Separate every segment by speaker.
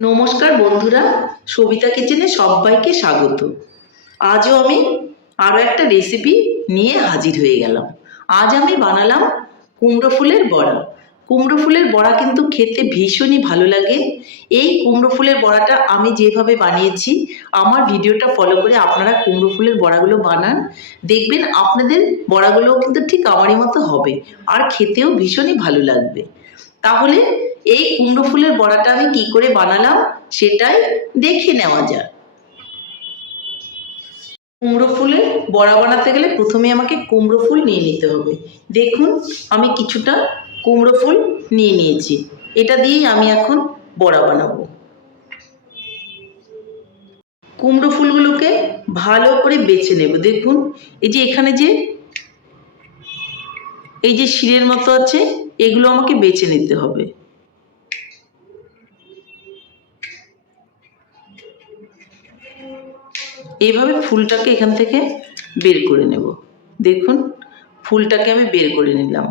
Speaker 1: নমস্কার বন্ধুরা, সবিতা কিচেনে সবাইকে স্বাগত। আজও আমি আরও একটা রেসিপি নিয়ে হাজির হয়ে গেলাম। আজ আমি বানালাম কুমড়ো ফুলের বড়া। কুমড়ো ফুলের বড়া কিন্তু খেতে ভীষণই ভালো লাগে। এই কুমড়ো ফুলের বড়াটা আমি যেভাবে বানিয়েছি, আমার ভিডিওটা ফলো করে আপনারা কুমড়ো ফুলের বড়াগুলো বানান। দেখবেন আপনাদের বড়াগুলোও কিন্তু ঠিক আমারই মতো হবে, আর খেতেও ভীষণই ভালো লাগবে। তাহলে এই কুমড়ো ফুলের বড়াটা আমি কি করে বানালাম সেটাই দেখে নেওয়া যাক। কুমড়ো ফুলের বড়া বানাতে গেলে প্রথমে আমাকে কুমড়ো ফুল নিয়ে নিতে হবে। দেখুন, আমি কিছুটা কুমড়ো ফুল নিয়ে নিয়েছি। এটা দিয়েই আমি এখন বড়া বানাবো। কুমড়ো ফুলগুলোকে ভালো করে বেছে নেব। দেখুন, এই যে এখানে যে, এই যে শিরের মতো আছে, এগুলো আমাকে বেছে নিতে হবে। এইভাবে ফুলটাকে এখান থেকে বের করে নেব। দেখুন, ফুলটাকে আমি বের করে নিলাম।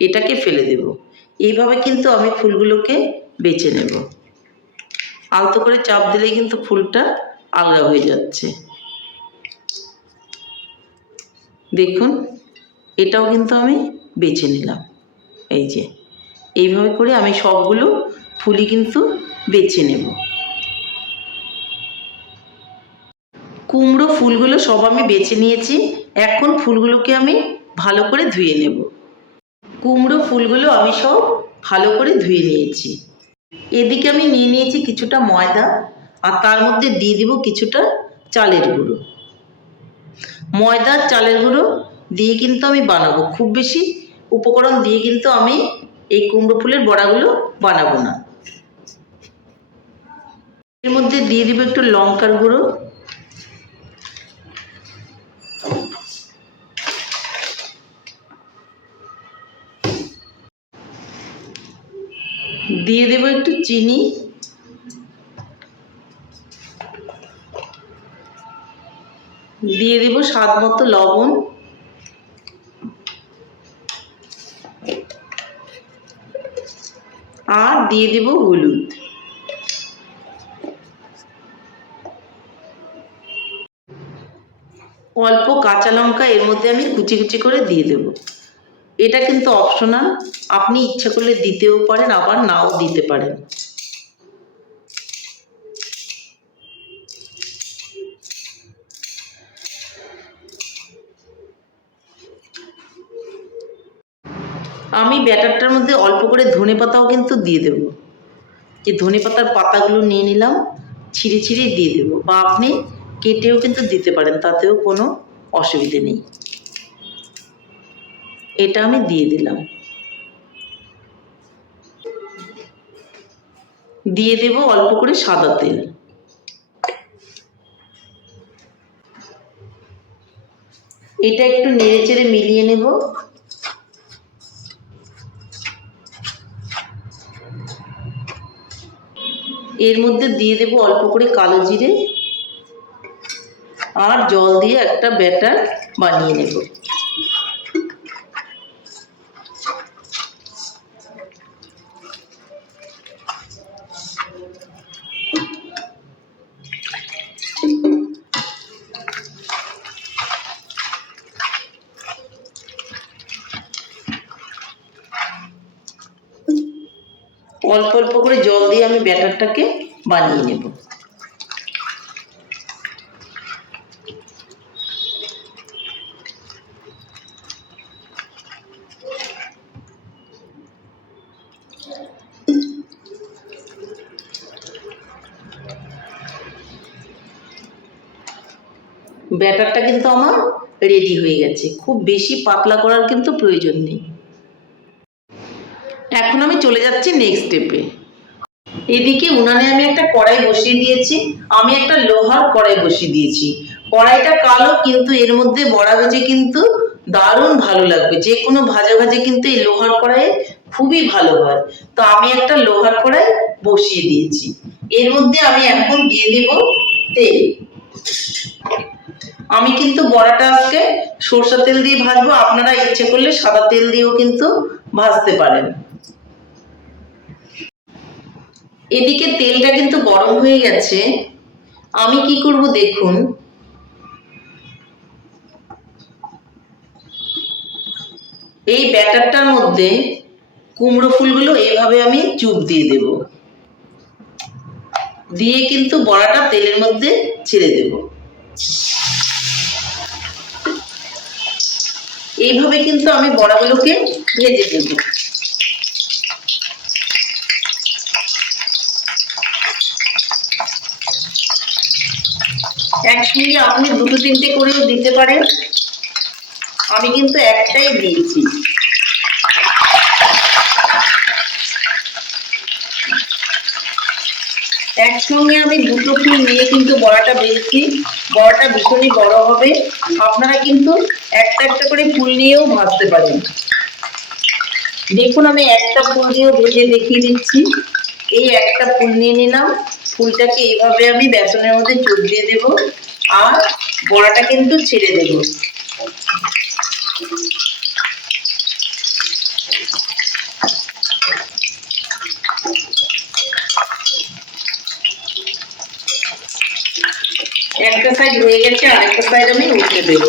Speaker 1: এটাকে ফেলে দেব। এইভাবে কিন্তু আমি ফুলগুলোকে বেছে নেব। আলতো করে চাপ দিলেই কিন্তু ফুলটা আলগা হয়ে যাচ্ছে। দেখুন, এটাও কিন্তু আমি বেছে নিলাম। এই যে, এইভাবে করে আমি সবগুলো ফুলই কিন্তু বেছে নেব। কুমড়ো ফুলগুলো সব আমি বেছে নিয়েছি। এখন ফুলগুলোকে আমি ভালো করে ধুয়ে নেব। কুমড়ো ফুলগুলো আমি সব ভালো করে ধুয়ে নিয়েছি। এদিকে আমি নিয়ে নিয়েছি কিছুটা ময়দা আর তার মধ্যে দিয়ে দিব কিছুটা চালের গুঁড়ো। ময়দা চালের গুঁড়ো দিয়ে কিন্তু আমি বানাবো। খুব বেশি উপকরণ দিয়ে কিন্তু আমি এই কুমড়ো ফুলের বড়াগুলো বানাবো না। এর মধ্যে দিয়ে দিব একটু লঙ্কার গুঁড়ো। চিনি। দিয়ে দেবো স্বাদ মতো লবণ। আর দিয়ে দেব হলুদ। অল্প কাঁচা লঙ্কা এর মধ্যে আমি কুচি কুচি করে দিয়ে দেব। এটা কিন্তু অপশনাল আপনি ইচ্ছা করলে দিতেও পারেন, আবার নাও দিতে পারেন। আমি ব্যাটারটার মধ্যে অল্প করে ধনে পাতাও কিন্তু দিয়ে দেব। যে ধনে পাতার পাতাগুলো নিয়ে নিলাম, ছিঁড়ে ছিঁড়ে দিয়ে দেবো। বা আপনি কেটেও কিন্তু দিতে পারেন, তাতেও কোনো অসুবিধে নেই। এটা আমি দিয়ে দিলাম। দিয়ে দেব অল্প করে সাদা তেল। এটা একটু নেড়ে চেড়ে মিলিয়ে নেব। এর মধ্যে দিয়ে দেব অল্প করে কালো জিরে আর জল দিয়ে একটা ব্যাটার বানিয়ে নেব। অল্প করে জল দিয়ে আমি ব্যাটারটাকে বানিয়ে নেব। ব্যাটারটা কিন্তু আমার রেডি হয়ে গেছে। খুব বেশি পাতলা করার কিন্তু প্রয়োজন নেই। এখন আমি চলে যাচ্ছি নেক্সট স্টেপে এদিকে উনানে আমি একটা কড়াই বসিয়ে দিয়েছি, আমি একটা লোহার কড়াই বসিয়ে দিয়েছি। কড়াইটা কালো, কিন্তু এর মধ্যে বড়া ভেজে কিন্তু দারুণ ভালো লাগবে। যে কোনো ভাজা ভাজে কিন্তু এই লোহার কড়াইয়ে খুবই ভালো হয়। তো আমি একটা লোহার কড়াই বসিয়ে দিয়েছি। এর মধ্যে আমি এখন দিয়ে দেব তেল। আমি কিন্তু বড়াটা আজকে সরষা তেল দিয়ে ভাজবো। আপনারা ইচ্ছে করলে সাদা তেল দিয়েও কিন্তু ভাজতে পারেন। এদিকে তেলটা কিন্তু গরম হয়ে গেছে। আমি কি করব দেখুন। এই ব্যাটারটার মধ্যে কুমড়ো ফুলগুলো এভাবে আমি চুপ দিয়ে দেব। দিয়ে কিন্তু বড়াটা তেলের মধ্যে ছেড়ে দেব। এইভাবে কিন্তু আমি বড়াগুলোকে ভেজে দেব একসঙ্গে আপনি দুটো তিনটে করেও দিতে পারেন। আমি কিন্তু একটাই দিয়েছি। একসঙ্গে আমি দুটো ফুল নিয়ে কিন্তু বড়াটা বেজেছি বড়াটা ভীষণই বড় হবে। আপনারা কিন্তু একটা একটা করে ফুল নিয়েও ভাজতে পারেন। দেখুন, আমি একটা ফুল দিয়েও ভেজে দেখিয়ে দিচ্ছি। এই একটা ফুল নিয়ে নিলাম। ফুলটাকে এইভাবে আমি বেসনের মধ্যে চোখ দিয়ে দেবো আর বড়াটা কিন্তু ছেড়ে দেবো। একটা সাইড হয়ে গেছে, আরেকটা সাইড আমি উল্টে দেবো।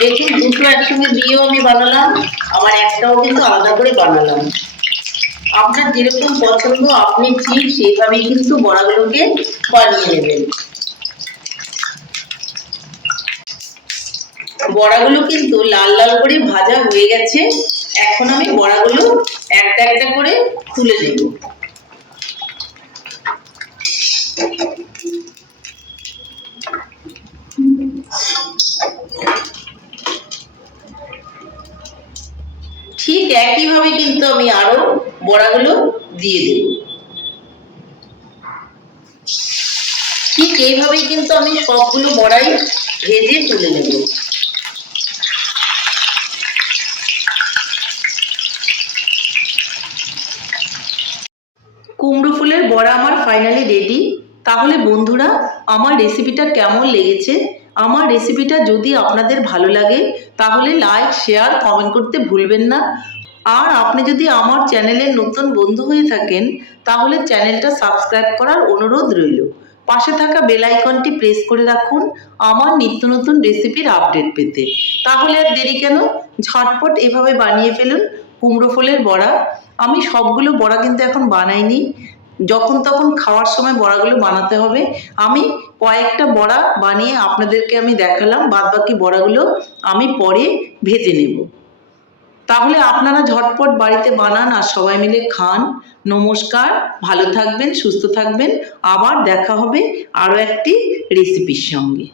Speaker 1: দেখুন, দুটো একসঙ্গে দিয়েও আমি বানালাম আমার একটাও কিন্তু আলাদা করে বানালাম। আপনার যেরকম পছন্দ, আপনি ঠিক সেইভাবেই কিন্তু বড়াগুলোকে বানিয়ে নেবেন। বড়াগুলো কিন্তু লাল লাল করে ভাজা হয়ে গেছে। এখন আমি বড়াগুলো একটা একটা করে তুলে নেব। ঠিক একইভাবে কিন্তু আমি আরও বড়াগুলো দিয়ে দেব। ঠিক এইভাবেই কিন্তু আমি সবগুলো বড়াই ভেজে তুলে নেব। কুমড়ো ফুলের বড়া আমার ফাইনালি রেডি তাহলে বন্ধুরা, আমার রেসিপিটা কেমন লেগেছে? আমার রেসিপিটা যদি আপনাদের ভালো লাগে, তাহলে লাইক শেয়ার কমেন্ট করতে ভুলবেন না। আর আপনি যদি আমার চ্যানেলের নতুন বন্ধু হয়ে থাকেন, তাহলে চ্যানেলটা সাবস্ক্রাইব করার অনুরোধ রইল। পাশে থাকা বেল আইকনটি প্রেস করে রাখুন আমার নিত্য নতুন রেসিপির আপডেট পেতে। তাহলে আর দেরি কেন? ঝটপট এভাবে বানিয়ে ফেলুন কুমড়ো ফুলের বড়া। আমি সবগুলো বড়া কিন্তু এখন বানাইনি। যখন তখন খাওয়ার সময় বড়াগুলো বানাতে হবে। আমি কয়েকটা বড়া বানিয়ে আপনাদেরকে আমি দেখালাম বাদ বাকি বড়াগুলো আমি পরে ভেজে নেব। তাহলে আপনারা ঝটপট বাড়িতে বানান আর সবাই মিলে খান। নমস্কার, ভালো থাকবেন, সুস্থ থাকবেন। আবার দেখা হবে আরও একটি রেসিপির সঙ্গে।